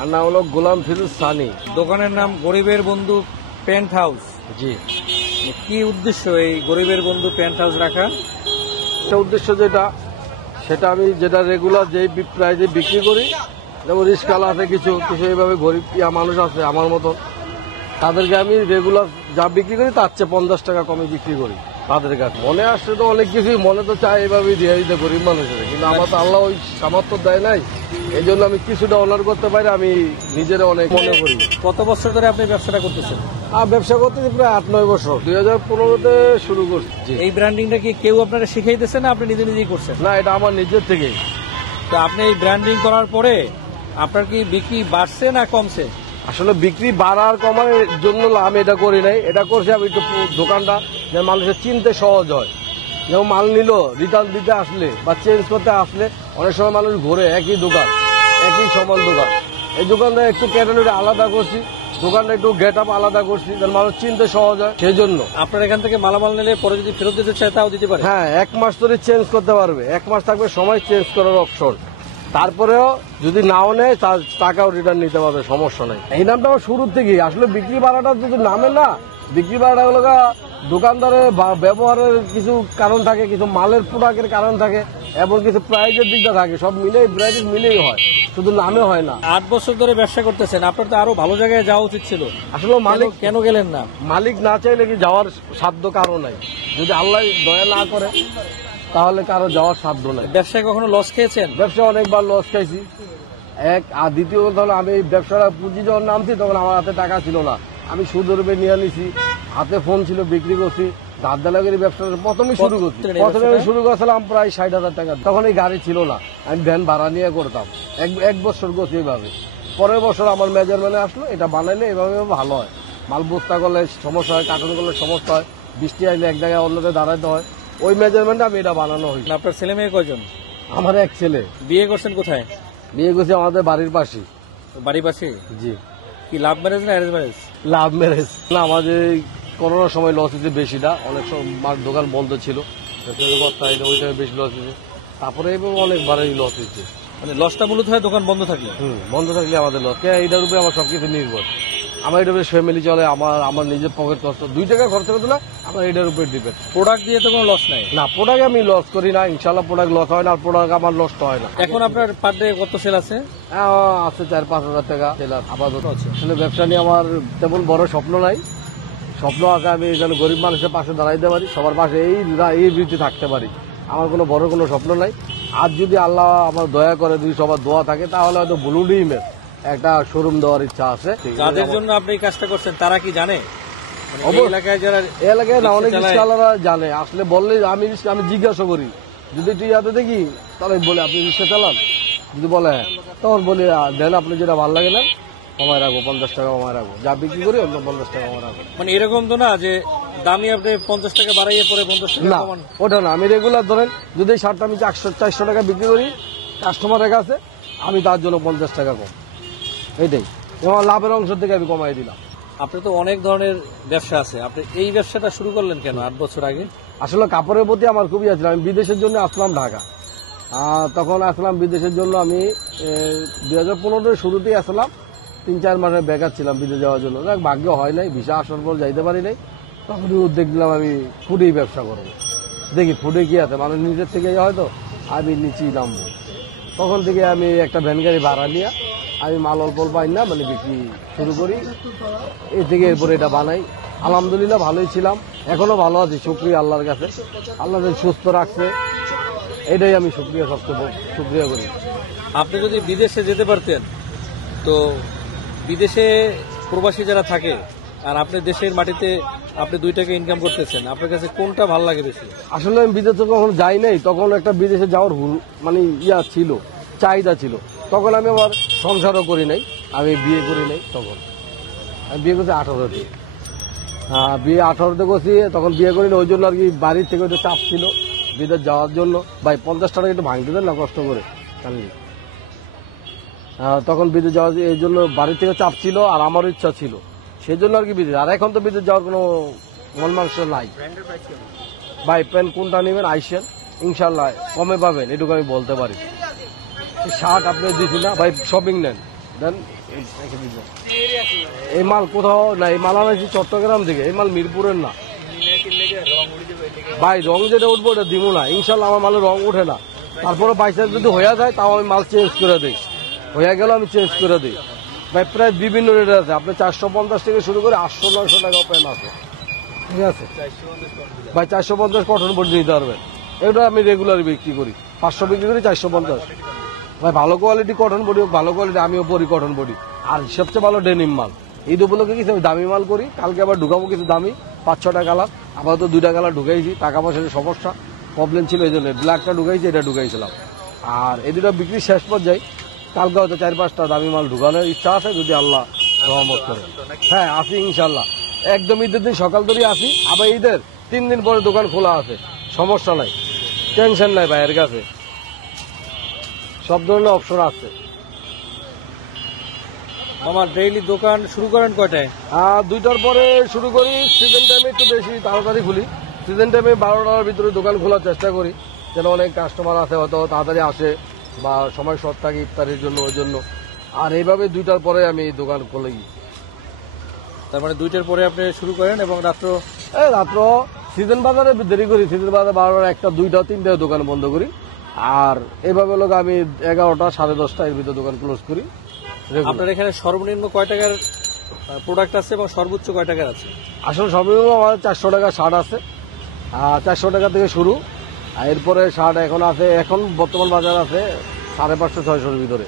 আর নাম হলো গোলাম ফিরোজ সানি। দোকানের নাম গরিবের বন্ধু পেন্ট হাউস। জি। কি উদ্দেশ্য এই গরিবের বন্ধু পেন্ট হাউস রাখা? একটা উদ্দেশ্য সেটা আমি যেটা রেগুলার যেই প্রাইজে বিক্রি করি, যেমন রিস্কালা আছে, কিছু কিছু এইভাবে গরিব মানুষ আছে আমার মতন, তাদেরকে আমি রেগুলার যা বিক্রি করি তার চেয়ে 50 টাকা কমে বিক্রি করি তাদের কাছে। মনে আসছে তো অনেক কিছুই, মনে তো চায় এইভাবেই দিয়ে দিতে গরিব মানুষের, কিন্তু আমার তো আল্লাহ ওই সামর্থ্য দেয় নাই, এই জন্য আমি কিছুটা অনার করতে পারি, আমি নিজের অনেক মনে করি। কত বছর ধরে আপনি ব্যবসাটা করতেছেন? ব্যবসা করতেছি প্রায় 8-9 বছর, 2015-তে শুরু করছি। এই ব্র্যান্ডিংটা কি কেউ আপনারা শিখাইতেছে না আপনি নিজে নিজেই করছেন? না, এটা আমার নিজের থেকেই। তো আপনি এই ব্র্যান্ডিং করার পরে আপনার কি বিক্রি বাড়ছে না কমছে? আসলে বিক্রি বাড়ার কমার জন্য আমি এটা করি নাই, এটা করছি আমি একটু দোকানটা যেন মানুষের চিনতে সহজ হয়। যেমন মাল নিল রিটার্ন দিতে আসলে বা চেঞ্জ করতে আসলে অনেক সময় মানুষ ঘুরে একই দোকান, একই সমান দোকান, এই দোকানটা একটু ক্যাটাগরি আলাদা করছি, দোকানটা একটু গেট আপ আলাদা করছি, যেন মানুষ চিনতে সহজ হয়, সেই জন্য। আপনার এখান থেকে মালামাল নিলে পরে যদি ফেরত দিতে চায় তাও দিতে পারে? হ্যাঁ, 1 মাস ধরে চেঞ্জ করতে পারবে, 1 মাস থাকবে সময় চেঞ্জ করার অপশন। তারপরেও যদি নাও নেয় তার টাকাও রিটার্ন নিতে পারবে, সমস্যা নেই। এই নামটা আমার শুরুর থেকেই, আসলে বিক্রি বাড়াটা যদি নামে না, বিক্রি বাড়াটা হলো দোকানদারের ব্যবহারের কিছু কারণ থাকে, কিছু মালের প্রোডাক্টের কারণ থাকে, এবং কিছু প্রাইজের দিকটা থাকে, সব মিলেই ব্র্যান্ড মিলেই হয়, শুধু নামে হয় না। 8 বছর ধরে ব্যবসা করতেছেন, আপনার তো আরো ভালো জায়গায় যাওয়া উচিত ছিল। আসলে মালিক কেন গেলেন না? মালিক না চাইলে কি যাওয়ার সাধ্য কারো নাই, যদি আল্লাহ দয়া না করে তাহলে কারো যাওয়ার সাধ্য নাই। ব্যবসায় কখনো লস খেয়েছেন? ব্যবসা অনেকবার লস খাইছি, আর দ্বিতীয় কথা হলো আমি ব্যবসাটা পুঁজি যখন নামছি তখন আমার হাতে টাকা ছিল না, আমি সুদের উপরে নিয়ে নিছি, হাতে ফোন ছিল, বিক্রি করছি, ধার দেলাগিরি ব্যবসাটা প্রথমে শুরু করছি। প্রথমে আমি শুরু করেছিলাম প্রায় 60,000 টাকা, তখন এই গাড়ি ছিল না, আমি ভ্যান ভাড়া নিয়ে করতাম, এক বছর করছি এইভাবে। পরের বছর আমার মেজারম্যানে আসলো, এটা বানাইলে এভাবে ভালো হয়, মাল বস্তা করলে সমস্যা হয়, কার্টন করলে সমস্যা হয়, বৃষ্টি আইলে এক জায়গায় অন্যদের দাঁড়াতে হয়, ওই মেজারমেন্টে আমি এটা বানানো হয়েছে। আপনার ছেলে মেয়ে কয়জন? আমার এক ছেলে। বিয়ে করছেন কোথায়? বিয়ে করছি আমাদের বাড়ির পাশে। বাড়ির পাশে? জি। কি লাভ ম্যারেজ না অ্যারেঞ্জ ম্যারেজ? লাভ ম্যারেজ না, আমাদের করোনার সময় লস হয়েছে বেশিটা, অনেক সময় দোকান বন্ধ ছিল, ওই টাইমে বেশি লস হয়েছে, তারপরে অনেকবারই লস হয়েছে। মানে লসটা মূলত হয় দোকান বন্ধ থাকলে? বন্ধ থাকলে আমাদের লস, এইটার উপরে আমার সবকিছু নির্ভর, আমার এটার উপরে ফ্যামিলি চলে, আমার নিজের পকেট খরচ, 2 টাকা খরচ করতে না, আমার এটার উপরে ডিপেন্ড। প্রোডাক্ট দিয়ে তো কোনো লস নাই? না, প্রোডাক্ট আমি লস করি না, ইনশাল্লাহ প্রোডাক্ট লস হয় না, আর প্রোডাক্ট আমার নষ্ট হয় না। এখন আপনার পার ডে কত সেল আছে? আছে 4-5 হাজার টাকা সেল আপাতত আছে। আসলে ব্যবসা নিয়ে আমার তেমন বড় স্বপ্ন নাই, স্বপ্ন আছে আমি যেন গরিব মানুষের পাশে দাঁড়াইতে পারি, সবার পাশে এই বৃত্তি থাকতে পারি, আমার কোনো বড় কোনো স্বপ্ন নাই। আর যদি আল্লাহ আমার দয়া করে, যদি সবার দোয়া থাকে, তাহলে হয়তো ব্লু ডিমের একটা শোরুম দেওয়ার ইচ্ছা আছে। যাদের জন্য আপনি এই কাজটা করছেন তারা কি জানে? এলাকায় যারা এলাকায় না, অনেক রিক্সাওয়ালারা জানে, আসলে বললে আমি জিজ্ঞাসা করি, যদি একটু ইয়াতে দেখি তাহলে বলে আপনি রিক্সা চালান, যদি বলে হ্যাঁ, তখন বলি দেন আপনি যেটা ভালো লাগে না কমায় রাখবো, 50 টাকা কমায় রাখবো, যা বিক্রি করি অন্য 50 টাকা কমায় রাখবো। মানে এরকম তো না যে দামি আপনি 50 টাকা বাড়াইয়ে পরে 50 টাকা না, কমান? ওটা না, আমি রেগুলার ধরেন যদি এই শার্টটা আমি 400 টাকা বিক্রি করি, কাস্টমারের কাছে আমি তার জন্য 50 টাকা কম, এইটাই এবং লাভের অংশ থেকে আমি কমাই দিলাম। আপনি তো অনেক ধরনের ব্যবসা আছে, আপনি এই ব্যবসাটা শুরু করলেন কেন 8 বছর আগে? আসলে কাপড়ের প্রতি আমার খুবই আছে, আমি বিদেশের জন্য আসলাম ঢাকা, তখন আসলাম বিদেশের জন্য, আমি 2015 শুরুতেই আসলাম, 3-4 মাসের বেকার ছিলাম বিদেশ যাওয়ার জন্য, ভাগ্য হয় নাই, ভিসা আসার পর যাইতে পারি নাই, তখন উদ্যোগ দিলাম আমি ফুডেই ব্যবসা করবো, দেখি ফুডে কি আছে, মানুষ নিজের থেকে হয়তো আমি নিচেই নামবো। তখন থেকে আমি একটা ভ্যান গাড়ি ভাড়া নিয়ে আমি মাল অল্প পাই না, মানে বিক্রি শুরু করি, এ থেকে এরপরে এটা বানাই। আলহামদুলিল্লাহ ভালোই ছিলাম, এখনো ভালো আছি, শুকরিয়া আল্লাহর কাছে, আল্লাহ সুস্থ রাখছে, এটাই আমি সবচেয়ে শুকরিয়া করি। আপনি যদি বিদেশে যেতে পারতেন, তো বিদেশে প্রবাসী যারা থাকে আর আপনি দেশের মাটিতে আপনি 2 টাকা ইনকাম করতেছেন, আপনার কাছে কোনটা ভালো লাগে বেশি? আসলে আমি বিদেশে কখনো যাই নাই, তখন একটা বিদেশে যাওয়ার মানে ছিল, চাহিদা ছিল, তখন আমি আবার সংসারও করি নাই, আমি বিয়ে করি নাই, তখন আমি বিয়ে করছি 18-তে, বিয়ে 18-তে করছি, তখন বিয়ে করি না, ওই জন্য আর কি বাড়ির থেকে একটু চাপ ছিল বিদেশ যাওয়ার জন্য, ভাই 50 টাকা একটু ভাঙতে দেন না কষ্ট করে কালকে, তখন বিদেশ যাওয়ার এই জন্য বাড়ির থেকে চাপ ছিল, আর আমারও ইচ্ছা ছিল, সেই জন্য আর কি বিদেশ। আর এখন তো বিদেশ যাওয়ার কোনো মন মানসিক নাই ভাই, প্যান্ট কোনটা নেবেন আইসেন, ইনশাল্লাহ কমে পাবেন, এটুকু আমি বলতে পারি। শার্ট আপনি দিচ্ছি না ভাই, শপিং নেন, দেন এই মাল কোথাও না, এই মাল আনাইছি চট্টগ্রাম থেকে, এই মাল মিরপুরের না ভাই। রং যেটা উঠবো ওটা দিব না, ইনশাল্লাহ আমার মালের রং উঠে না। তারপরে বাইসাইজ যদি হয়ে যায় তাও আমি মাল চেঞ্জ করে দিই, হয়ে গেল আমি চেঞ্জ করে দিই ভাই। প্রায় বিভিন্ন রেট আছে, আপনি 450 থেকে শুরু করে 800-900 টাকা পেন আছে, ঠিক আছে ভাই। 450 কটন বডি নিতে পারবেন, এটা আমি রেগুলার বিক্রি করি, 500 বিক্রি করি 450 ভাই। ভালো কোয়ালিটি কটন বডি, ভালো কোয়ালিটি আমিও পরি কটন বডি। আর সবচেয়ে ভালো ডেনিম মাল। ঈদ উপলক্ষে কিছু আমি দামি মাল করি, কালকে আবার ঢুকাবো কিছু দামি 5-6টা কালার, আপাতত 2টা কালার ঢুকাইছি, টাকা পয়সার সমস্যা প্রবলেম ছিল এই জন্য ব্ল্যাকটা ঢুকাইছি, এটা ঢুকাইছিলাম। আর এই দুটো বিক্রি শেষ পর্যায়ে কালকে হয়তো 4-5টা দামি মাল ঢুকানোর ইচ্ছা আছে যদি আল্লাহ রহমত করে। হ্যাঁ আসি ইনশাল্লাহ, একদম ঈদের দিন সকাল ধরেই আসি, আবার ঈদের 3 দিন পরে দোকান খোলা আছে, সমস্যা নাই, টেনশন নাই ভাইয়ের কাছে, সব ধরনের অপশন আছে। আমার ডেইলি দোকান শুরু করেন কয়টায়? 2টার পরে শুরু করি, সিজন টাইমে একটু বেশি তাড়াতাড়ি খুলি, সিজন টাইমে 12টার ভিতরে দোকান খোলার চেষ্টা করি, যেন অনেক কাস্টমার আছে হয়তো তাড়াতাড়ি আসে বা সময় শর্ট থাকে ইফতারের জন্য, ওই জন্য। আর এইভাবে 2টার পরে আমি দোকান খুলি। তার মানে 2টার পরে আপনি শুরু করেন এবং রাত্র রাত্র সিজন বাজারে দেরি করি, সিজন বাজারে 12টা, 1টা, 2টা, 3টায় দোকান বন্ধ করি। আর এইভাবে লোক আমি 11টা, 10:30 এর ভিতরে দোকান ক্লোজ করি। আপনার এখানে সর্বনিম্ন কয় টাকার প্রোডাক্ট আছে এবং সর্বোচ্চ কয় টাকার আছে? আসলে সর্বনিম্ন আমাদের 400 টাকা শার্ট আছে, 400 টাকা থেকে শুরু। আর এরপরে শার্ট এখন আছে, এখন বর্তমান বাজার আছে 550-600-এর ভিতরে।